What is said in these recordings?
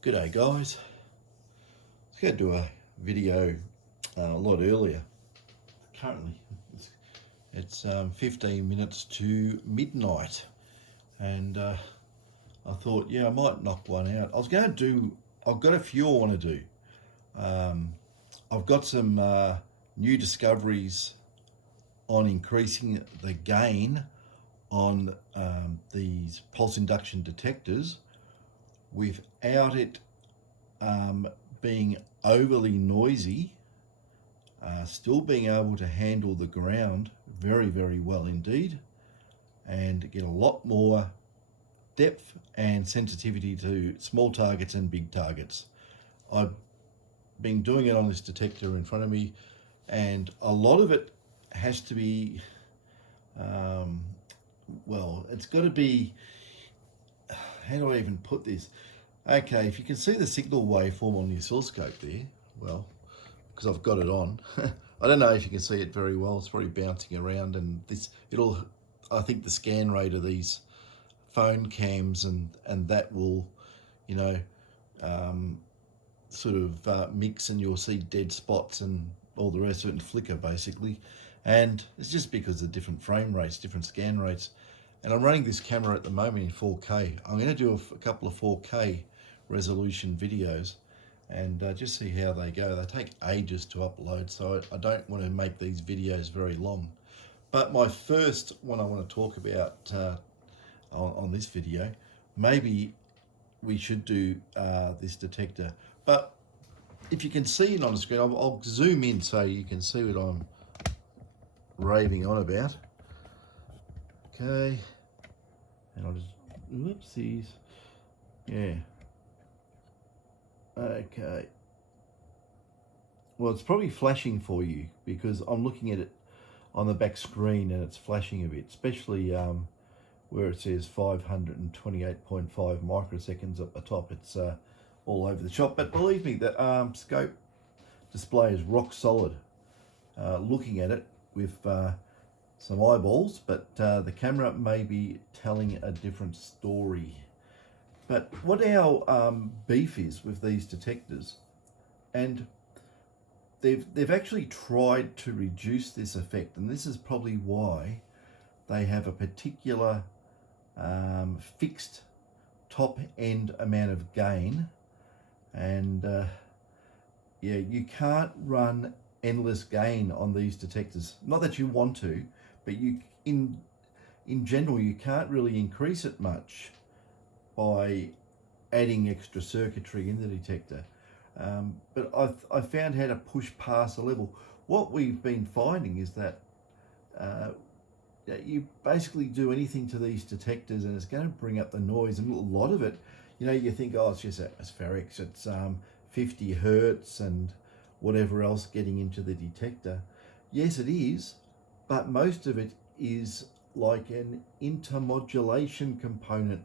G'day guys, I was going to do a video a lot earlier. Currently it's 15 minutes to midnight, and I thought, yeah, I might knock one out. I've got a few I want to do. um, I've got some new discoveries on increasing the gain on these pulse induction detectors without it being overly noisy, still being able to handle the ground very, very well indeed, and get a lot more depth and sensitivity to small targets and big targets. I've been doing it on this detector in front of me, and a lot of it has to be, it's got to be, how do I even put this? Okay, if you can see the signal waveform on the oscilloscope there, well, because I've got it on. I don't know if you can see it very well. It's probably bouncing around, and I think the scan rate of these phone cams and that will, you know, sort of mix, and you'll see dead spots and all the rest of it, and flicker basically. And it's just because of different frame rates, different scan rates. And I'm running this camera at the moment in 4K. I'm going to do a couple of 4K resolution videos and just see how they go. They take ages to upload, so I don't want to make these videos very long. But my first one I want to talk about on this video, maybe we should do this detector. But if you can see it on the screen, I'll zoom in so you can see what I'm raving on about. Okay, and I'll just, whoopsies, yeah. Okay. Well, it's probably flashing for you because I'm looking at it on the back screen and it's flashing a bit, especially where it says 528.5 microseconds at the top. It's all over the shop. But believe me, the scope display is rock solid. Looking at it with some eyeballs, but the camera may be telling a different story. But what our beef is with these detectors, and they've actually tried to reduce this effect, and this is probably why they have a particular fixed top end amount of gain, and yeah, you can't run endless gain on these detectors. Not that you want to, but you in general you can't really increase it much by adding extra circuitry in the detector. But I found how to push past a level. What we've been finding is that you basically do anything to these detectors and it's going to bring up the noise, and a lot of it, you think, oh, it's just atmospherics, it's 50 hertz and whatever else getting into the detector. Yes, it is, but most of it is like an intermodulation component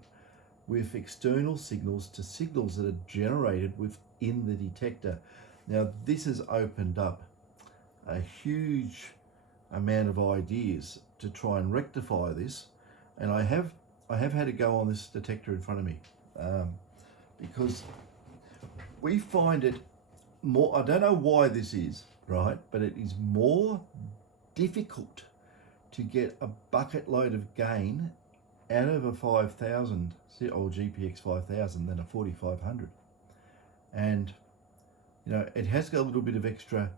with external signals to signals that are generated within the detector. Now, this has opened up a huge amount of ideas to try and rectify this, and I have had to go on this detector in front of me because we find it more, I don't know why this is, right, but it is more difficult to get a bucket load of gain out of a 5000 or GPX 5000 than a 4500. And it has got a little bit of extra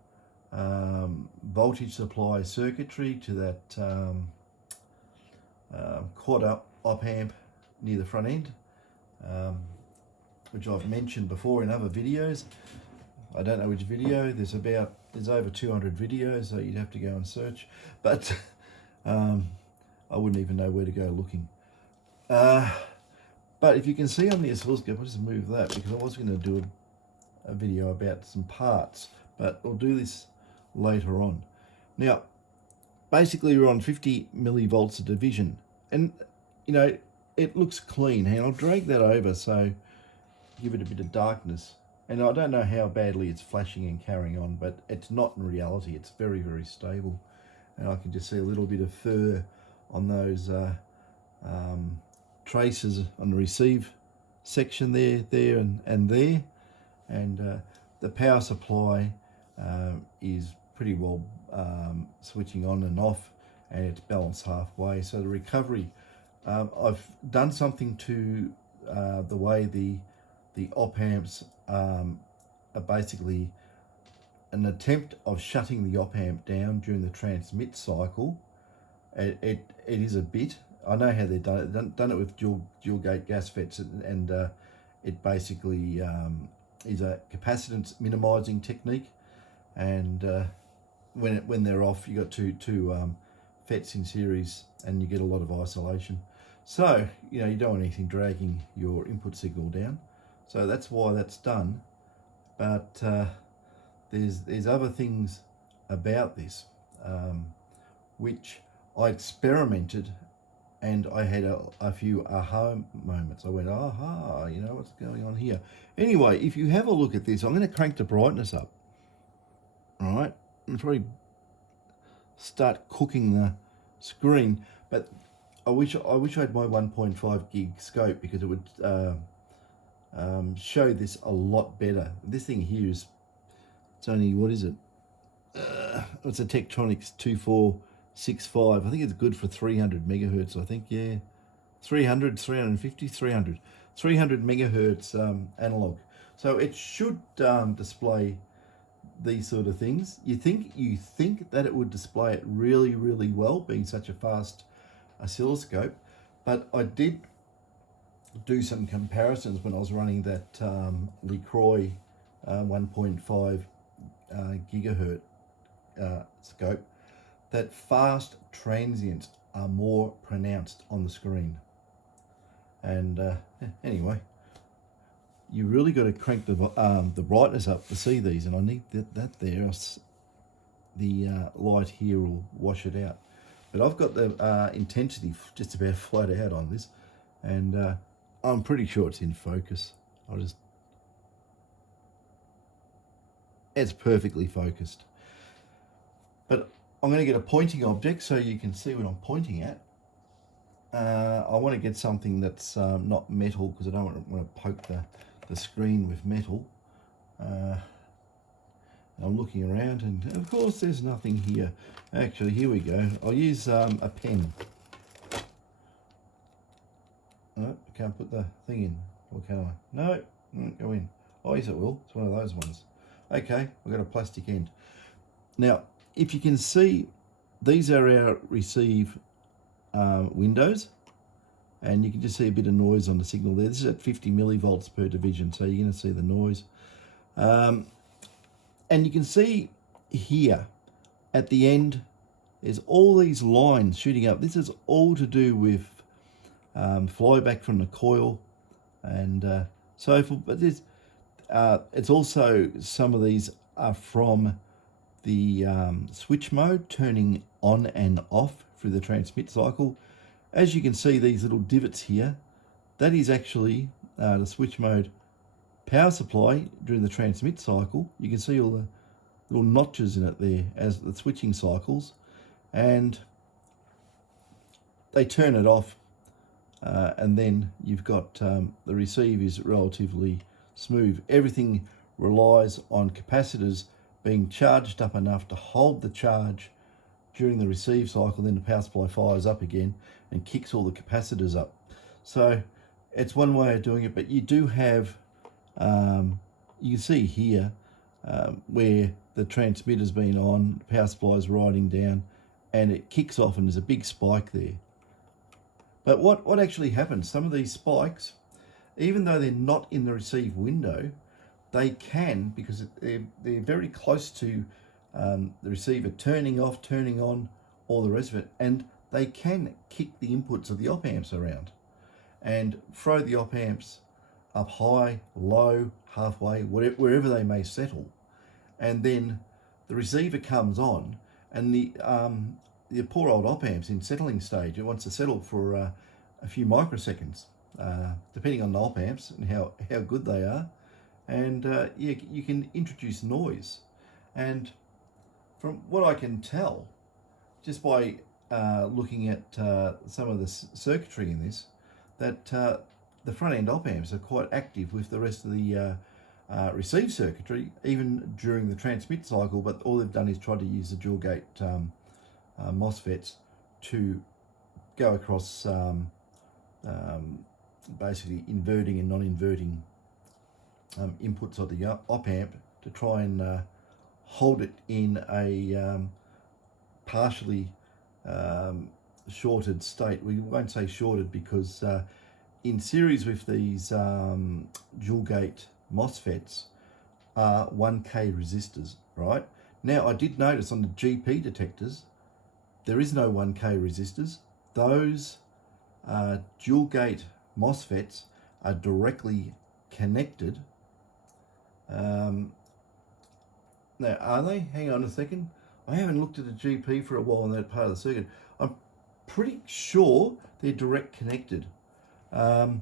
voltage supply circuitry to that quad op amp near the front end, which I've mentioned before in other videos. I don't know which video. There's over 200 videos, so you'd have to go and search, but I wouldn't even know where to go looking. But if you can see on the oscilloscope, I'll just move that because I was going to do a video about some parts, but I'll do this later on. Now, basically we're on 50 millivolts of division, and it looks clean, and I'll drag that over so give it a bit of darkness. And I don't know how badly it's flashing and carrying on, but it's not in reality. It's very, very stable, and I can just see a little bit of fur on those traces on the receive section there and there, and the power supply is pretty well switching on and off, and it's balanced halfway. So the recovery, I've done something to the way the op amps are basically an attempt of shutting the op amp down during the transmit cycle. It is a bit. I know how they've done it. They've done it with dual gate gas FETs, and it basically is a capacitance minimizing technique. And when they're off, you got two FETs in series, and you get a lot of isolation. So you don't want anything dragging your input signal down. So that's why that's done. But there's other things about this which I experimented, and I had a few aha moments. I went, aha, what's going on here? Anyway, if you have a look at this, I'm going to crank the brightness up. All right, and probably start cooking the screen. But I wish I had my 1.5 gig scope, because it would show this a lot better. This thing here it's only, what is it? It's a Tektronix 2465. I think it's good for 300 megahertz. I think, yeah, 300, 350, 300 megahertz analog. So it should display these sort of things. You think that it would display it really, really well, being such a fast oscilloscope. But I did do some comparisons when I was running that LeCroy 1.5 gigahertz scope, that fast transients are more pronounced on the screen. And anyway, you really got to crank the brightness up to see these, and I need that there, else the light here will wash it out. But I've got the intensity just about flat out on this, and I'm pretty sure it's in focus. It's perfectly focused. But I'm going to get a pointing object so you can see what I'm pointing at. I want to get something that's not metal, because I don't want to poke the screen with metal. I'm looking around, and of course there's nothing here. Actually, here we go. I'll use a pen. Oh, I can't put the thing in. Or can I? No, won't go in. Oh yes, it will. It's one of those ones. Okay, I've got a plastic end. Now, if you can see, these are our receive windows, and you can just see a bit of noise on the signal there. This is at 50 millivolts per division, so you're going to see the noise. And you can see here at the end, there's all these lines shooting up. This is all to do with flyback from the coil and so forth. But it's also, some of these are from the switch mode, turning on and off through the transmit cycle. As you can see, these little divots here, that is actually the switch mode power supply during the transmit cycle. You can see all the little notches in it there as the switching cycles, and they turn it off, and then you've got the receive is relatively smooth. Everything relies on capacitors being charged up enough to hold the charge during the receive cycle. Then the power supply fires up again and kicks all the capacitors up. So it's one way of doing it, but you do have, you can see here where the transmitter's been on, the power supply's riding down, and it kicks off, and there's a big spike there. But what actually happens, some of these spikes, even though they're not in the receive window, they can, because they're very close to the receiver turning off, turning on, all the rest of it, and they can kick the inputs of the op amps around and throw the op amps up high, low, halfway, wherever they may settle. And then the receiver comes on, and the poor old op amps in settling stage, it wants to settle for a few microseconds, depending on the op amps and how good they are. And you can introduce noise. And from what I can tell, just by looking at some of the circuitry in this, that the front end op amps are quite active with the rest of the receive circuitry, even during the transmit cycle, but all they've done is try to use the dual gate MOSFETs to go across basically inverting and non-inverting inputs of the op amp to try and hold it in a partially shorted state. We won't say shorted because in series with these dual gate MOSFETs are 1K resistors, right? Now I did notice on the GP detectors there is no 1K resistors. Those dual gate MOSFETs are directly connected. Now are they? Hang on a second. I haven't looked at the GP for a while on that part of the circuit. I'm pretty sure they're direct connected. Now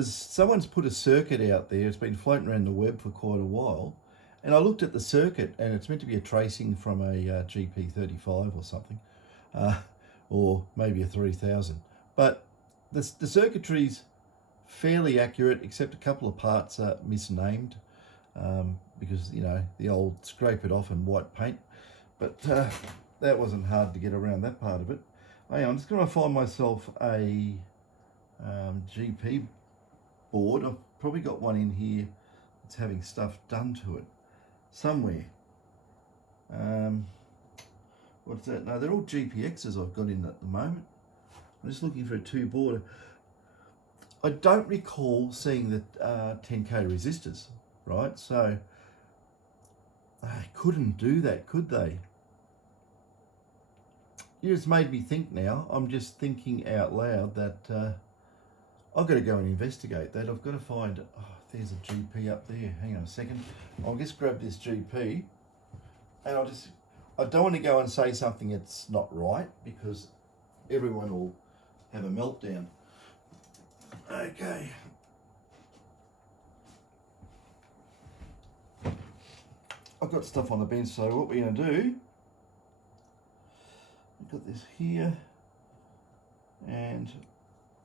someone's put a circuit out there. It's been floating around the web for quite a while, and I looked at the circuit, and it's meant to be a tracing from a GP35 or something, or maybe a 3000. But the circuitry's fairly accurate, except a couple of parts are misnamed because, you know, the old scrape it off and white paint. But that wasn't hard to get around that part of it. I'm just going to find myself a GP board. I've probably got one in here that's having stuff done to it somewhere. What's that? No, they're all GPXs I've got in at the moment. I'm just looking for a 2 board. I don't recall seeing the 10K resistors, right? So they couldn't do that, could they? You just made me think now. I'm just thinking out loud that I've got to go and investigate that. I've got to find, oh, there's a GP up there. Hang on a second. I'll just grab this GP and I don't want to go and say something that's not right because everyone will have a meltdown. Okay. I've got stuff on the bench, so what we're going to do, I've got this here, and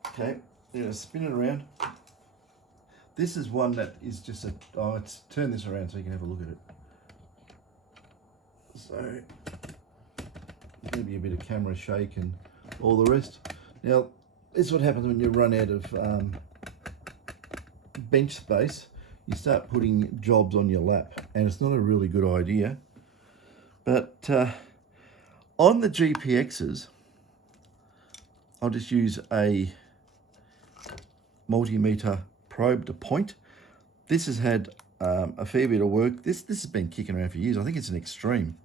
okay, we're going to spin it around. This is one that is just let's turn this around so you can have a look at it. So, there's going to be a bit of camera shake and all the rest. Now, this is what happens when you run out of bench space. You start putting jobs on your lap, and it's not a really good idea. But on the GPXs, I'll just use a multimeter probe to point. This has had a fair bit of work. This has been kicking around for years. I think it's an Extreme.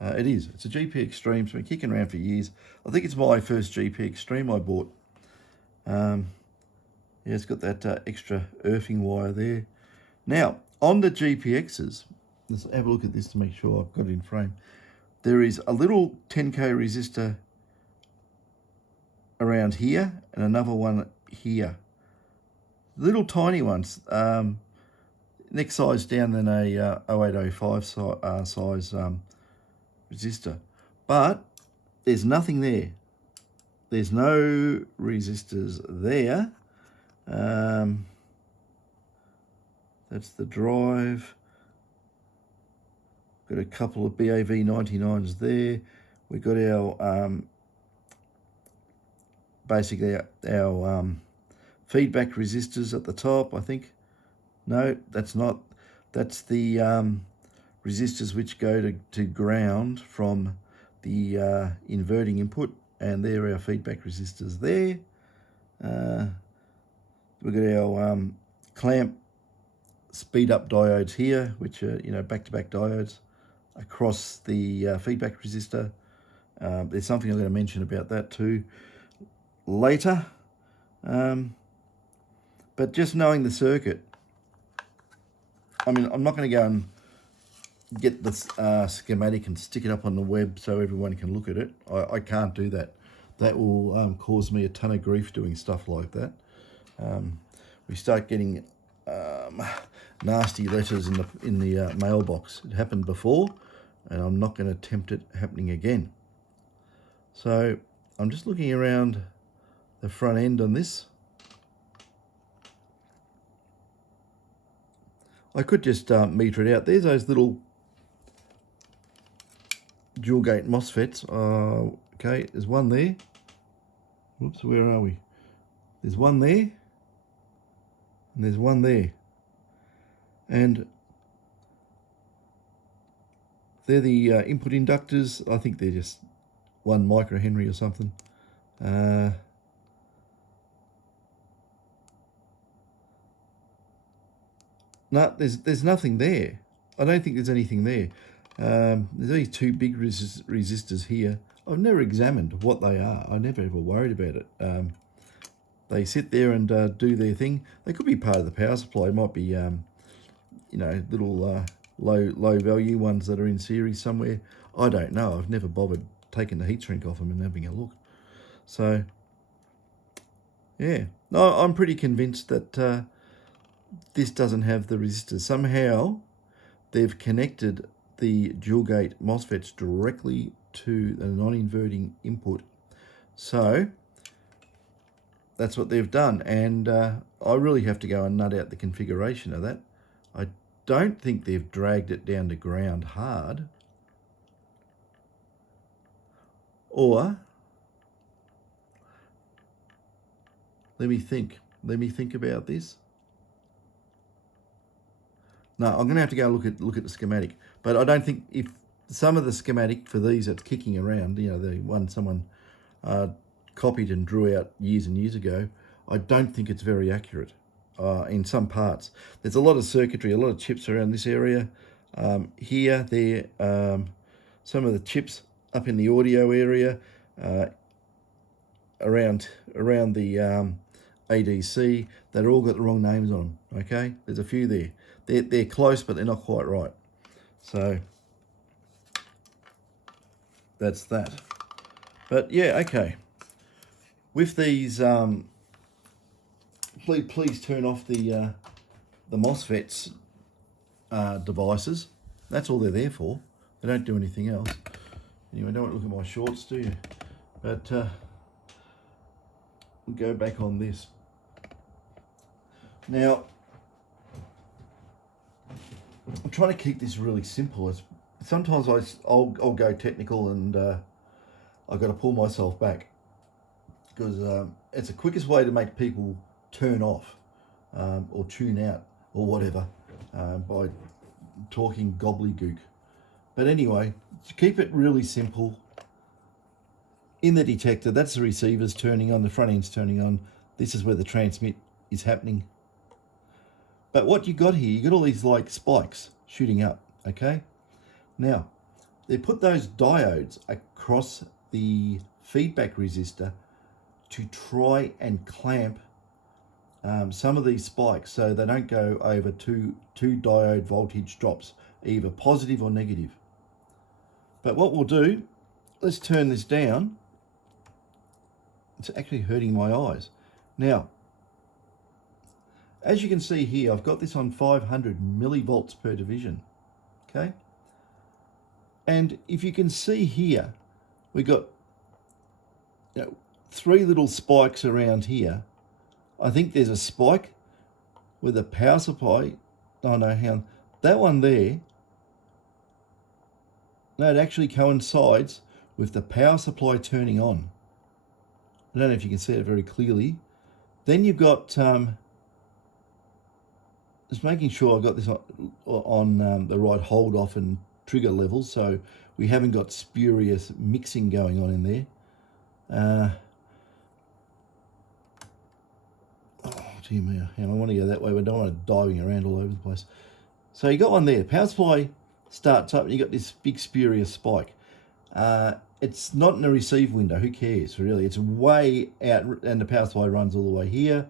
It is. It's a GP Extreme. It's been kicking around for years. I think it's my first GP Extreme I bought. Yeah, it's got that extra earthing wire there. Now, on the GPXs, let's have a look at this to make sure I've got it in frame. There is a little 10K resistor around here and another one here. Little tiny ones, next size down than a 0805 size resistor. But there's nothing there. There's no resistors there. That's the drive. Got a couple of BAV99s there. We've got our basically our feedback resistors at the top, I think. No, that's not. That's the resistors which go to ground from the inverting input, and there are our feedback resistors there. We've got our clamp speed up diodes here, which are, you know, back-to-back diodes across the feedback resistor. There's something I'm going to mention about that too later. But just knowing the circuit, I mean, I'm not going to go and get the schematic and stick it up on the web so everyone can look at it. I can't do that. That will cause me a ton of grief doing stuff like that. We start getting nasty letters in the mailbox. It happened before, and I'm not going to tempt it happening again. So I'm just looking around the front end on this. I could just meter it out. There's those little dual gate MOSFETs. Okay, there's one there. Whoops, where are we? There's one there, and there's one there. And they're the input inductors. I think they're just 1 microhenry or something. No, there's nothing there. I don't think there's anything there. There's these 2 big resistors here. I've never examined what they are. I never ever worried about it. They sit there and do their thing. They could be part of the power supply. It might be, you know, little low value ones that are in series somewhere. I don't know. I've never bothered taking the heat shrink off them and having a look. So, yeah. No, I'm pretty convinced that this doesn't have the resistors. Somehow they've connected the dual gate MOSFETs directly to the non-inverting input. So that's what they've done, and I really have to go and nut out the configuration of that. I don't think they've dragged it down to ground hard, or let me think about this. No, I'm going to have to go look at the schematic. But I don't think, if some of the schematic for these that's kicking around, you know, the one someone copied and drew out years and years ago, I don't think it's very accurate in some parts. There's a lot of circuitry, a lot of chips around this area. Here, there, some of the chips up in the audio area, around the ADC, they've all got the wrong names on them, okay? There's a few there. They're close, but they're not quite right. So that's that. But yeah, okay. With these, please turn off the MOSFETs devices. That's all they're there for. They don't do anything else. Anyway, don't want to look at my shorts, do you? But we'll go back on this. Now, I'm trying to keep this really simple. Sometimes I'll go technical, and I've got to pull myself back, because it's the quickest way to make people turn off or tune out or whatever by talking gobbledygook. But anyway, to keep it really simple, in the detector, that's the receivers turning on, the front end's turning on. This is where the transmit is happening. But what you got here, you got all these like spikes shooting up, okay? Now, they put those diodes across the feedback resistor to try and clamp some of these spikes so they don't go over two diode voltage drops, either positive or negative. But what we'll do, let's turn this down. It's actually hurting my eyes. Now, as you can see here, I've got this on 500 millivolts per division, okay? And if you can see here, we've got 3 little spikes around here. I think there's a spike with a power supply. Oh no, hang on. That one there, no, it actually coincides with the power supply turning on. I don't know if you can see it very clearly. Then you've got, just making sure I've got this on the right hold off and trigger levels, so we haven't got spurious mixing going on in there. Oh, gee me, I want to go that way, but I don't want it diving around all over the place. So you got one there. Power supply starts up and you got this big spurious spike. It's not in the receive window. Who cares, really? It's way out, and the power supply runs all the way here.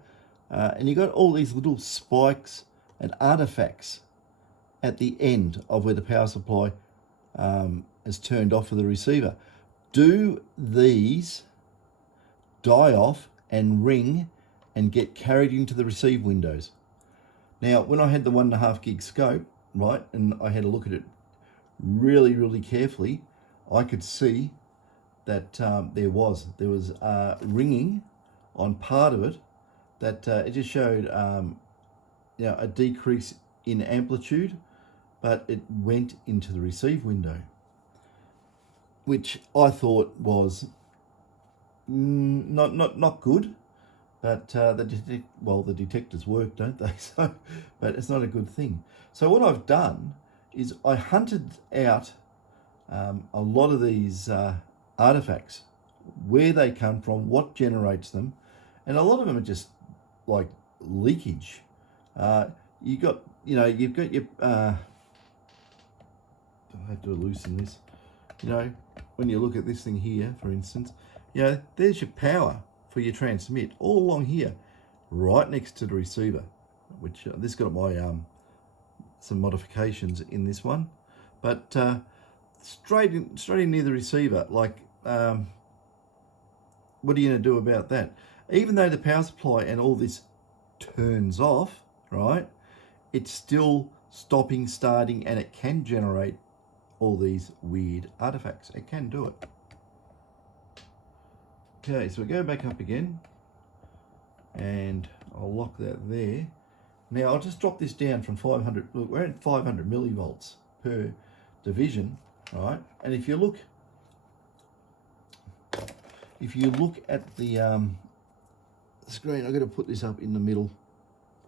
And you got all these little spikes and artifacts at the end of where the power supply is turned off for the receiver. Do these die off and ring and get carried into the receive windows? Now, when I had the 1.5 gig scope, right, and I had a look at it really, really carefully, I could see that there was ringing on part of it, that it just showed a decrease in amplitude, but it went into the receive window, which I thought was not good. But the detectors work, don't they? So, but it's not a good thing. So what I've done is I hunted out a lot of these artifacts, where they come from, what generates them, and a lot of them are just like leakage. You've got your. I have to loosen this. When you look at this thing here, for instance, there's your power for your transmit all along here, right next to the receiver. Which this got my some modifications in this one, but straight in near the receiver. Like, what are you going to do about that? Even though the power supply and all this turns off, right? It's still stopping, starting, and it can generate all these weird artifacts. It can do it. Okay, so we go back up again, and I'll lock that there. Now I'll just drop this down from 500. Look, we're at 500 millivolts per division, right? And if you look at the screen, I've got to put this up in the middle.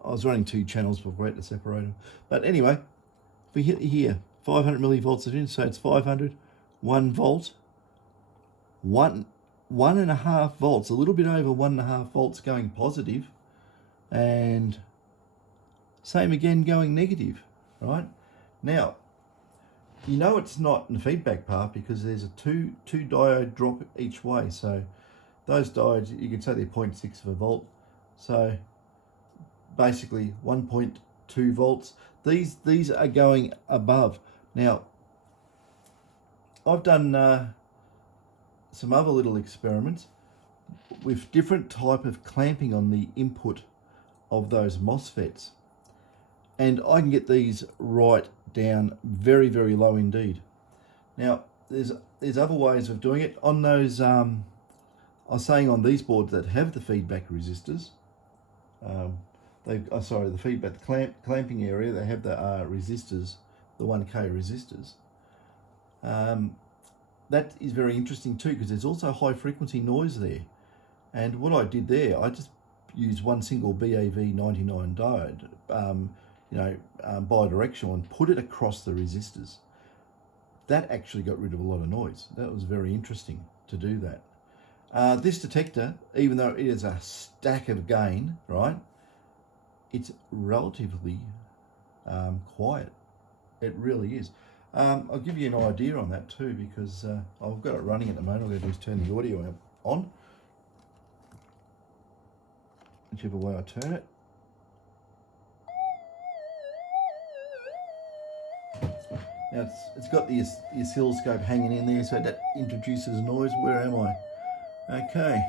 I was running 2 channels before I had to separate them. But anyway, if we hit here, 500 millivolts in, so it's 500, 1 volt, 1.5 volts, a little bit over 1.5 volts going positive, and same again going negative, right? Now, it's not in the feedback path because there's a two diode drop each way. So those diodes, you can say they're 0.6 of a volt. So basically 1.2 volts. These are going above. Now, I've done some other little experiments with different type of clamping on the input of those MOSFETs, and I can get these right down very, very low indeed. Now, there's other ways of doing it. On those, I was saying on these boards that have the feedback resistors, the feedback clamping area, they have the resistors, the 1K resistors. That is very interesting too, because there's also high frequency noise there. And what I did there, I just used one single BAV99 diode, bidirectional, and put it across the resistors. That actually got rid of a lot of noise. That was very interesting to do that. This detector, even though it is a stack of gain, right, it's relatively quiet. It really is. I'll give you an idea on that too, because I've got it running at the moment. All I'm going to do is turn the audio on, whichever way I turn it. Now it's got the oscilloscope hanging in there, so that introduces noise. Where am I? Okay.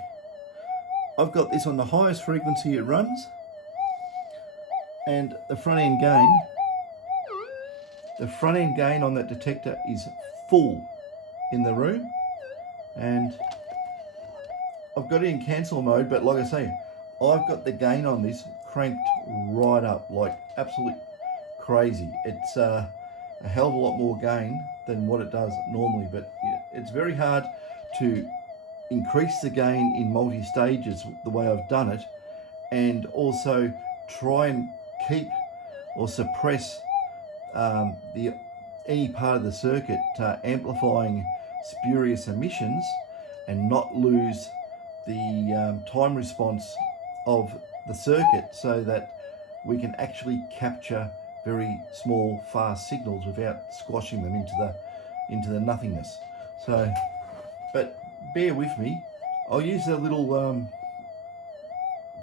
I've got this on the highest frequency it runs, and the front end gain on that detector is full in the room, and I've got it in cancel mode, but like I say, I've got the gain on this cranked right up, like absolute crazy. It's a hell of a lot more gain than what it does normally, but it's very hard to increase the gain in multi-stages the way I've done it, and also try and keep or suppress any part of the circuit amplifying spurious emissions, and not lose the time response of the circuit, so that we can actually capture very small, fast signals without squashing them into the nothingness. So, but bear with me. I'll use that little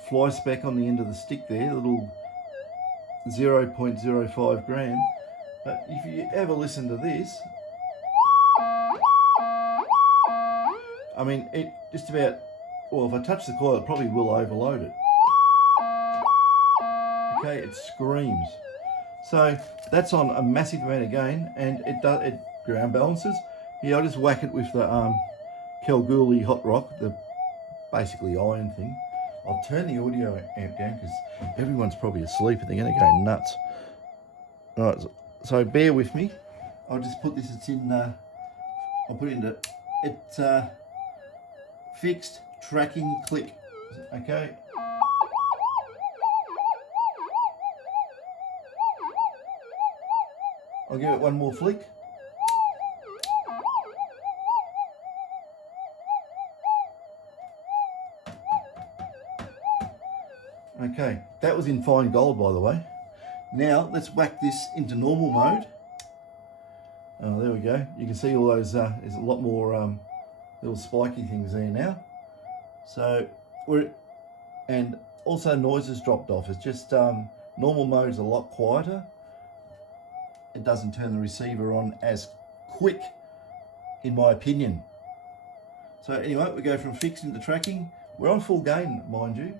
fly speck on the end of the stick there, a little 0.05 gram. But if you ever listen to this, I mean, it just about, well, if I touch the coil, it probably will overload it. Okay, it screams. So that's on a massive amount of gain, and it ground balances. Yeah, I just whack it with the Kalgoorlie hot rock, the basically iron thing. I'll turn the audio amp down because everyone's probably asleep and they're going to go nuts. Right, so bear with me. I'll just put this, it's in, I'll put it into, it's fixed, tracking, click, okay? I'll give it one more flick. Okay, that was in fine gold, by the way. Now let's whack this into normal mode. Oh, there we go. You can see all those, there's a lot more little spiky things there now. So and also noise has dropped off. It's just normal mode's a lot quieter. It doesn't turn the receiver on as quick, in my opinion. So anyway, we go from fixed into tracking. We're on full gain, mind you.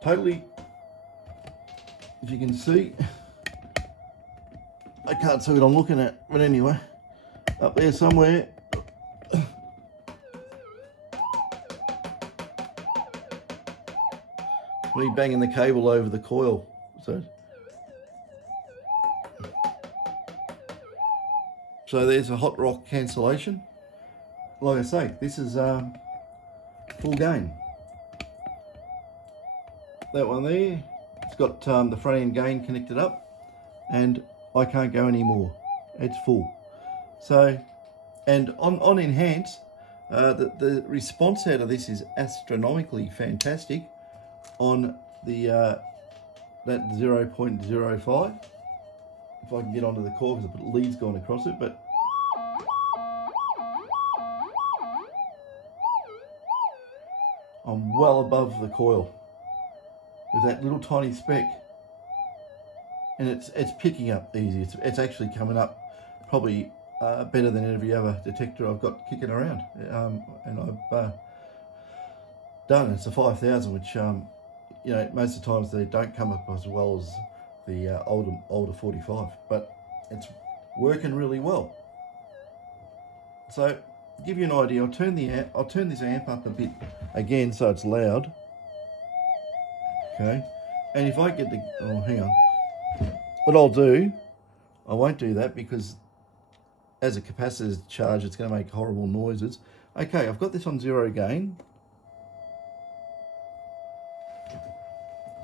Totally, if you can see, I can't see what I'm looking at, but anyway, up there somewhere, me banging the cable over the coil. So there's a hot rock cancellation. Like I say, this is full gain. That one there, it's got the front end gain connected up, and I can't go anymore. It's full. So, and on enhance, the response out of this is astronomically fantastic on the that 0.05. If I can get onto the core, because I put leads going across it, but I'm well above the coil with that little tiny speck, and it's picking up easy. It's actually coming up probably better than every other detector I've got kicking around, and I've done. It's a 5000, which you know, most of the times they don't come up as well as the older 45, but it's working really well. So, to give you an idea, I'll turn this amp up a bit again so it's loud. Okay, and if I get the, oh, hang on. What I'll do, I won't do that because as a capacitor's charge, it's going to make horrible noises. Okay, I've got this on 0 gain.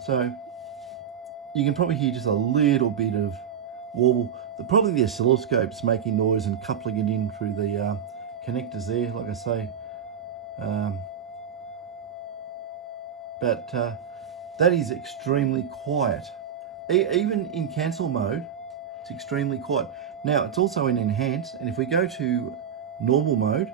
So you can probably hear just a little bit of warble. Probably the oscilloscope's making noise and coupling it in through the connectors there, like I say. But that is extremely quiet. Even in cancel mode, it's extremely quiet. Now, it's also in enhance, and if we go to normal mode,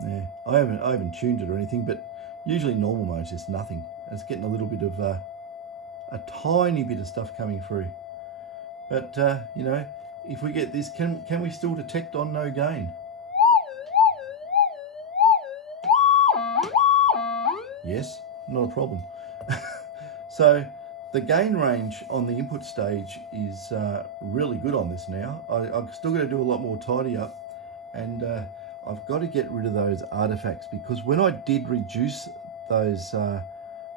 yeah, I haven't tuned it or anything, but usually normal mode is just nothing. It's getting a little bit of a tiny bit of stuff coming through. But you know, if we get this, can we still detect on no gain? Yes, not a problem. So the gain range on the input stage is really good on this now. I've still got to do a lot more tidy up, and I've got to get rid of those artifacts, because when I did reduce those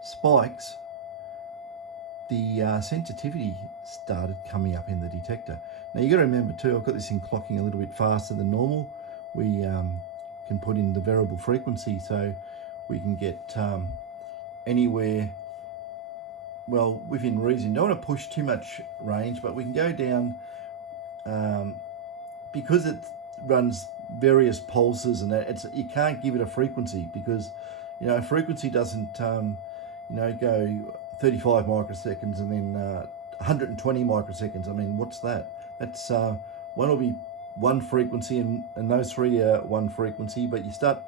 spikes, the sensitivity started coming up in the detector. Now you got to remember too, I've got this in clocking a little bit faster than normal. We can put in the variable frequency, so we can get anywhere, well, within reason. Don't want to push too much range, but we can go down, because it runs various pulses and that, you can't give it a frequency, because, you know, a frequency doesn't, you know, go 35 microseconds and then 120 microseconds. I mean, what's that? That's one will be one frequency, and those three are one frequency, but you start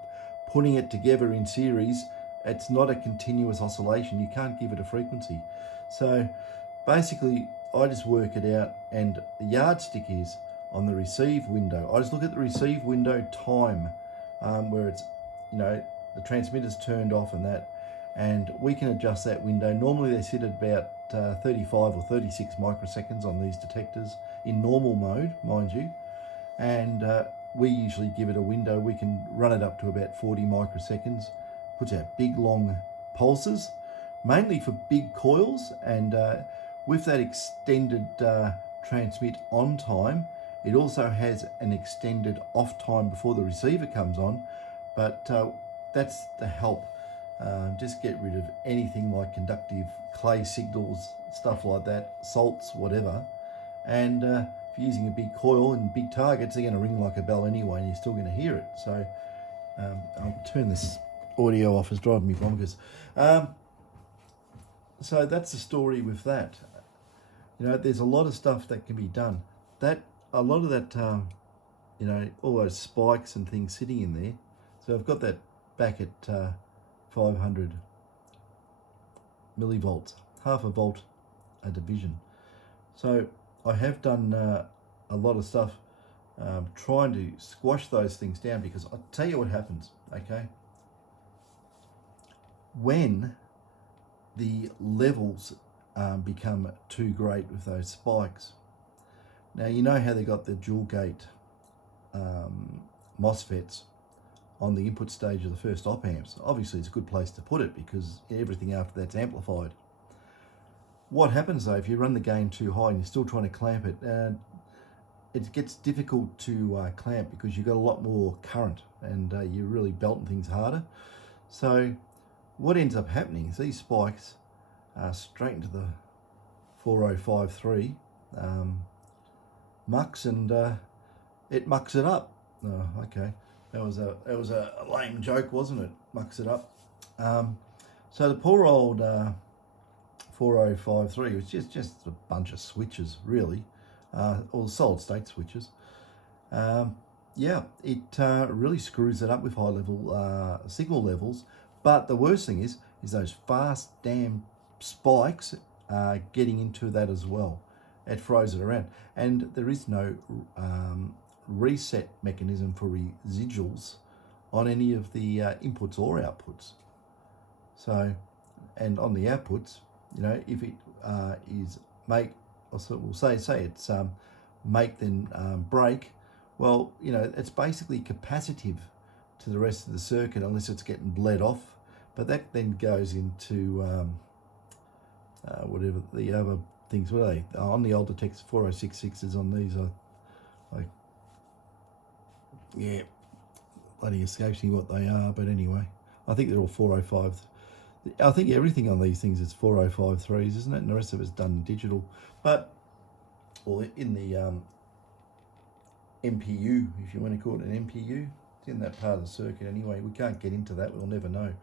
putting it together in series, it's not a continuous oscillation. You can't give it a frequency. So basically, I just work it out, and the yardstick is on the receive window. I just look at the receive window time, where it's, you know, the transmitter's turned off and that. and we can adjust that window. Normally they sit at about 35 or 36 microseconds on these detectors in normal mode, mind you, and we usually give it a window. We can run it up to about 40 microseconds, puts out big long pulses, mainly for big coils, and with that extended transmit on time, it also has an extended off time before the receiver comes on, but that's the help. Just get rid of anything like conductive clay signals, stuff like that, salts, whatever. And if you're using a big coil and big targets, they're going to ring like a bell anyway, and you're still going to hear it. So I'll turn this audio off, it's driving me bonkers. So that's the story with that. You know, there's a lot of stuff that can be done. A lot of that, you know, all those spikes and things sitting in there. So I've got that back at 500 millivolts, half a volt a division. So I have done a lot of stuff trying to squash those things down, because I'll tell you what happens, okay? When the levels become too great with those spikes. Now, you know how they got the dual gate MOSFETs on the input stage of the first op amps. Obviously, it's a good place to put it because everything after that's amplified. What happens though, if you run the gain too high and you're still trying to clamp it, it gets difficult to clamp because you've got a lot more current and you're really belting things harder. So what ends up happening is these spikes straight into the 4053 mux, and it mucks it up. Oh, okay, that was a lame joke, wasn't it? Mucks it up. So the poor old 4053 was just a bunch of switches, really, or solid state switches. Yeah, it really screws it up with high level signal levels. But the worst thing is those fast damn spikes getting into that as well. It throws it around, and there is no reset mechanism for residuals on any of the inputs or outputs. So, and on the outputs, you know, if it is make, so we'll say it's make then break, well, you know, it's basically capacitive to the rest of the circuit unless it's getting bled off. But that then goes into whatever the other things were. They on the old detectors, 4066s on these. Yeah, bloody escapes me what they are. But anyway, I think they're all 405. I think everything on these things is 4053s, isn't it? And the rest of it's done digital. But well, in the MPU, if you want to call it an MPU, it's in that part of the circuit anyway. We can't get into that. We'll never know.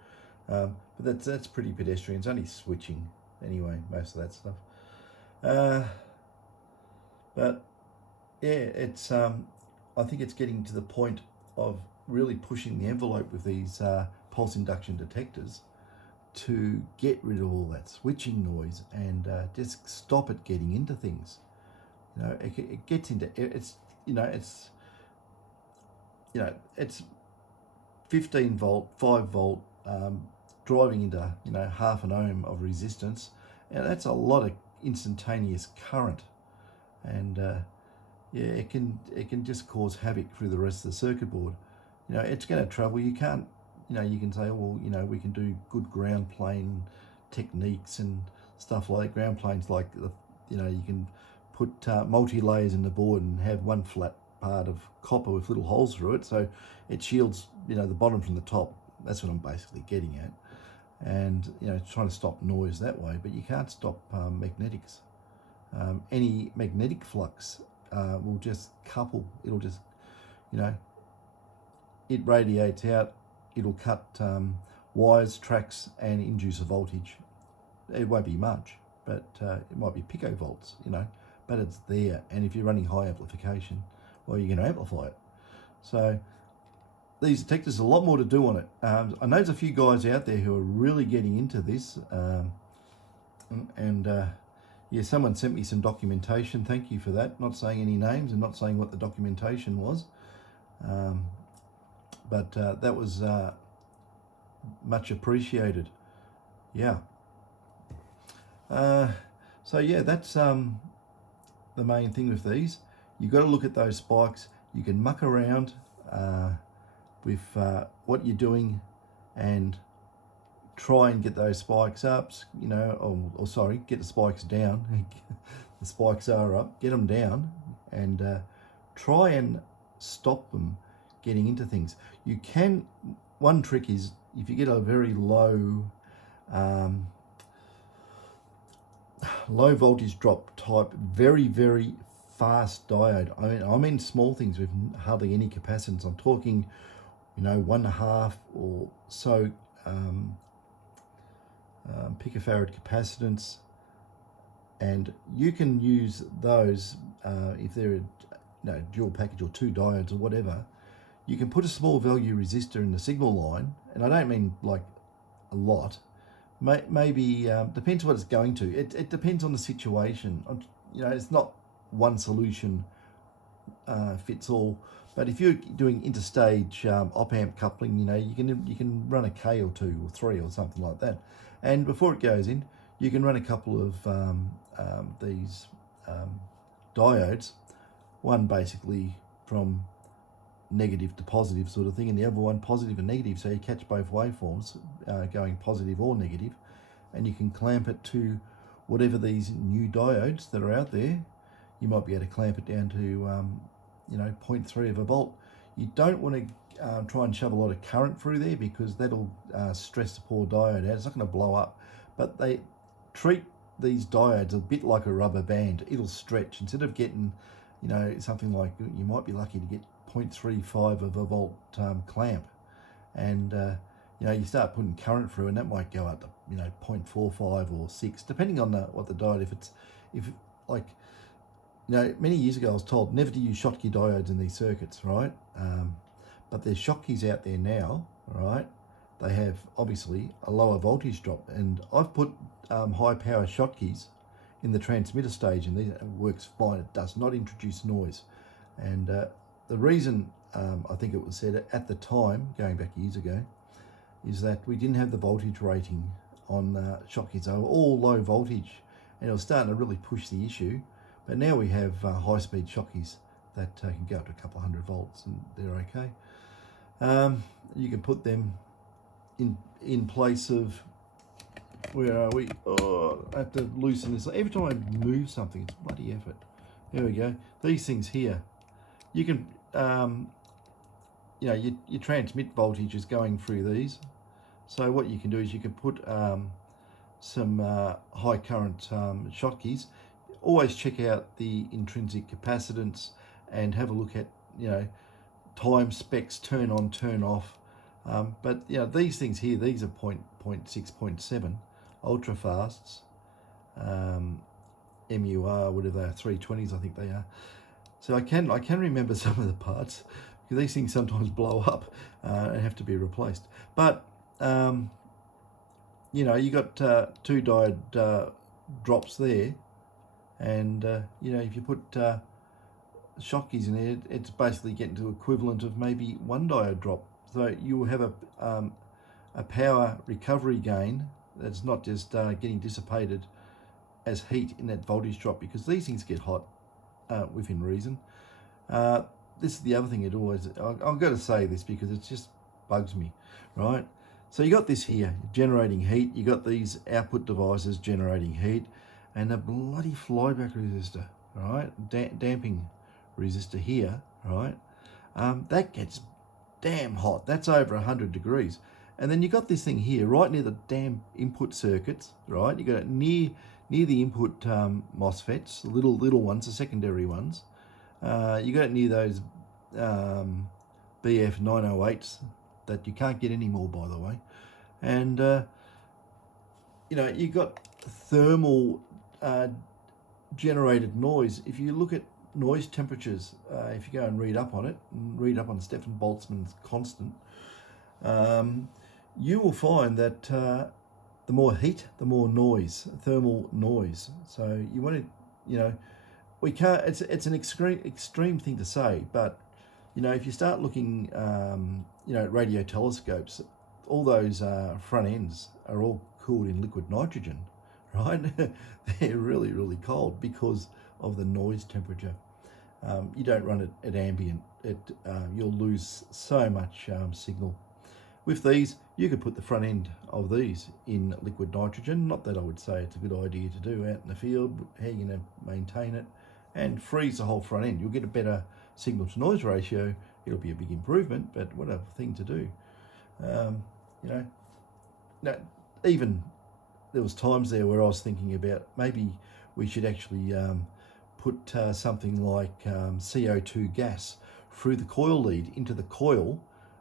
But that's pretty pedestrian. It's only switching anyway, most of that stuff. But yeah, it's I think it's getting to the point of really pushing the envelope with these pulse induction detectors to get rid of all that switching noise and just stop it getting into things. You know, it gets into it's, you know, it's 15 volt, 5 volt, driving into, you know, half an ohm of resistance, and that's a lot of instantaneous current, and yeah, it can just cause havoc through the rest of the circuit board. You know, it's going to trouble. You can't, you know, you can say, well, you know, we can do good ground plane techniques and stuff like ground planes, like you know, you can put multi-layers in the board and have one flat part of copper with little holes through it, so it shields, you know, the bottom from the top. That's what I'm basically getting at. And, you know, trying to stop noise that way, but you can't stop magnetics. Any magnetic flux will just couple. It'll just, you know, it radiates out. It'll cut wires, tracks, and induce a voltage. It won't be much, but it might be picovolts, you know, but it's there. And if you're running high amplification, well, you're going to amplify it. So these detectors, a lot more to do on it. I know there's a few guys out there who are really getting into this, yeah, someone sent me some documentation. Thank you for that. Not saying any names and not saying what the documentation was, but that was much appreciated. yeah. So yeah, that's the main thing with these. You've got to look at those spikes. You can muck around with what you're doing and try and get those spikes up, you know, or sorry, get the spikes down. The spikes are up, get them down, and try and stop them getting into things. You can, one trick is if you get a very low low voltage drop type, very fast diode. I mean small things with hardly any capacitance. I'm talking, you know, 1.5 or so picofarad capacitance, and you can use those if they're a dual package or 2 diodes or whatever. You can put a small value resistor in the signal line, and I don't mean like a lot. Maybe depends what it's going to. It depends on the situation. You know, it's not one solution fits all. But if you're doing interstage op amp coupling, you know, you can run a K or 2 or 3 or something like that. And before it goes in, you can run a couple of these diodes. One basically from negative to positive sort of thing, and the other one positive and negative, so you catch both waveforms going positive or negative, and you can clamp it to whatever these new diodes that are out there. You might be able to clamp it down to you know, 0.3 of a volt. You don't want to try and shove a lot of current through there, because that'll stress the poor diode out. It's not going to blow up, but they treat these diodes a bit like a rubber band. It'll stretch. Instead of getting, you know, something like, you might be lucky to get 0.35 of a volt clamp, and you know, you start putting current through, and that might go up to, you know, 0.45 or 6, depending on what the diode. If like, you know, many years ago I was told never to use Schottky diodes in these circuits, right? But there's Schottkys out there now, right? They have obviously a lower voltage drop, and I've put high power Schottkys in the transmitter stage, and it works fine. It does not introduce noise, and the reason I think it was said at the time, going back years ago, is that we didn't have the voltage rating on Schottkys. They were all low voltage, and it was starting to really push the issue. But now we have high-speed Schottkys that can go up to a couple of 100 volts, and they're okay. You can put them in place of, where are we? Oh, I have to loosen this. Every time I move something, it's bloody effort. There we go. These things here, you can, you know, your transmit voltage is going through these. So what you can do is you can put some high current Schottkys. Always check out the intrinsic capacitance and have a look at, you know, time specs, turn on, turn off. But you know, these things here, these are 0.6, 0.7 ultra fasts, MUR, whatever they are, 320s I think they are. So I can remember some of the parts, because these things sometimes blow up and have to be replaced. But you know, you got 2 diode drops there, and you know, if you put Schottkys in there, it's basically getting to equivalent of maybe 1 diode drop. So you will have a power recovery gain that's not just getting dissipated as heat in that voltage drop, because these things get hot within reason. This is the other thing. I've got to say this because it just bugs me, right? So you got this here generating heat. You got these output devices generating heat, and a bloody flyback resistor, right? Damping resistor here, right? That gets damn hot. That's over 100 degrees. And then you got this thing here right near the damn input circuits, right? You got it near the input MOSFETs, the little ones, the secondary ones. You got it near those BF 908s that you can't get anymore, by the way. And you know, you got thermal generated noise. If you look at noise temperatures, if you go and read up on it, and read up on Stefan Boltzmann's constant, you will find that the more heat, the more noise, thermal noise. So you want to, you know, we can't, it's an extreme thing to say, but you know, if you start looking, you know, at radio telescopes, all those front ends are all cooled in liquid nitrogen, right? They're really, really cold because of the noise temperature. You don't run it at ambient. You'll lose so much signal. With these, you could put the front end of these in liquid nitrogen. Not that I would say it's a good idea to do out in the field. How are you going to maintain it? And freeze the whole front end. You'll get a better signal to noise ratio. It'll be a big improvement, but what a thing to do. You know, now, even there was times there where I was thinking about maybe we should actually put something like CO2 gas through the coil lead into the coil,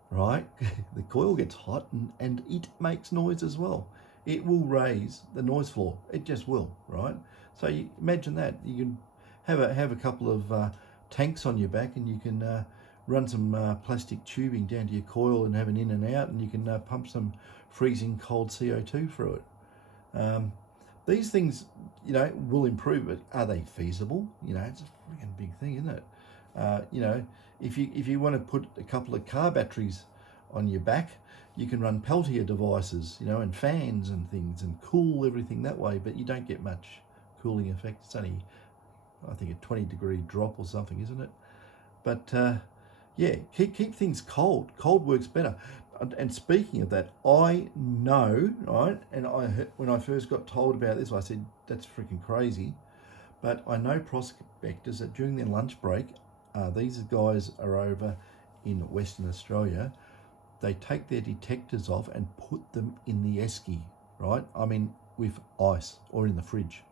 right? The coil gets hot and it makes noise as well. It will raise the noise floor. It just will, right? So you imagine that. You can have a couple of tanks on your back, and you can run some plastic tubing down to your coil and have an in and out, and you can pump some freezing cold CO2 through it. These things, you know, will improve it. Are they feasible? You know, it's a freaking big thing, isn't it? You know, if you want to put a couple of car batteries on your back, you can run Peltier devices, you know, and fans and things, and cool everything that way, but you don't get much cooling effect. It's only, I think, a 20-degree drop or something, isn't it? But yeah, keep things cold. Cold works better. And speaking of that, I know, right, and when I first got told about this, I said, that's freaking crazy. But I know prospectors that during their lunch break, these guys are over in Western Australia, they take their detectors off and put them in the esky, right? I mean, with ice or in the fridge.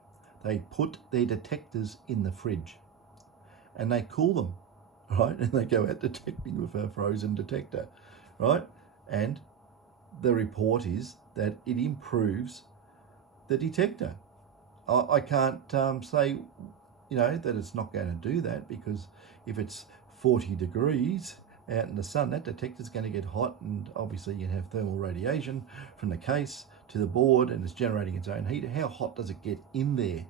They put their detectors in the fridge and they cool them, right? And they go out detecting with a frozen detector, right? And the report is that it improves the detector. I can't say, you know, that it's not going to do that, because if it's 40 degrees out in the sun, that detector's going to get hot, and obviously you have thermal radiation from the case to the board, and it's generating its own heat. How hot does it get in there?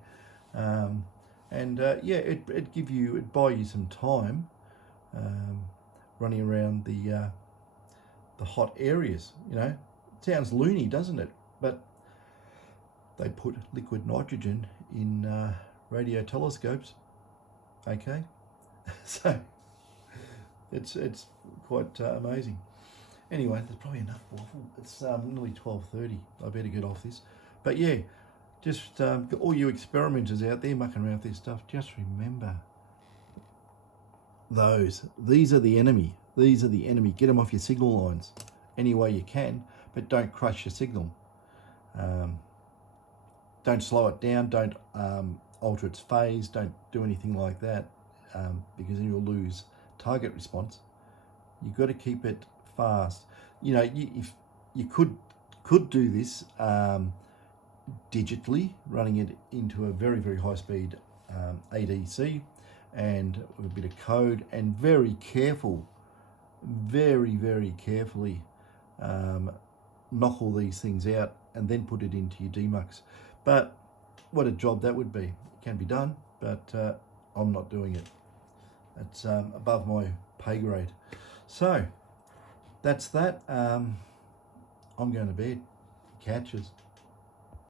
Yeah, it'd buy you some time running around the hot areas. You know, it sounds loony, doesn't it? But they put liquid nitrogen in radio telescopes. Okay, so it's quite amazing. Anyway, there's probably enough waffle. It's nearly 12:30. I better get off this. But yeah, just all you experimenters out there mucking around with this stuff, just remember, these are the enemy. These are the enemy. Get them off your signal lines any way you can, but don't crush your signal. Don't slow it down. Don't alter its phase. Don't do anything like that, because then you'll lose target response. You've got to keep it fast. You know, if you could do this digitally, running it into a very, very high speed ADC, and with a bit of code, and very careful, very, very carefully knock all these things out and then put it into your demux. But what a job that would be. It can be done, but I'm not doing it. It's above my pay grade. So that's that. I'm going to bed. Catches.